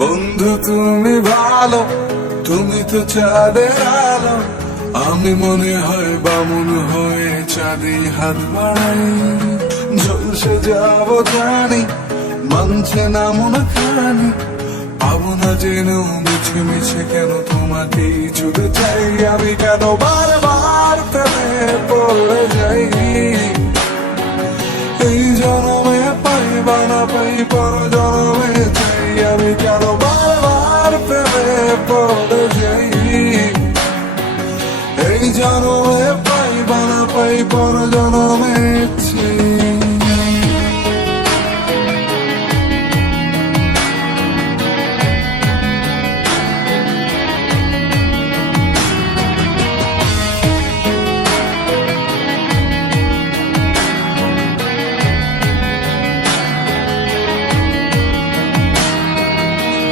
বন্ধু তুমি ভালো, তুমি তো চাঁদের আলো, আমি মনে হয় বামুন হয়ে চাঁদে হাত বাড়াই। ঝলসে যাব জানি, মানছে না মন খানি, পাবো না জেনেও মিছে মিছে কেন তোমাকেই ছুটে চাই। আমি কেন বারবার প্রেমে পড়ে যাই, এই জনমে পাই বা না পাই পর জনমে চাই। আমি কেন বারবার প্রেমে পড়ে যাই, এই জনমে পাই বা না পাই পর জনমে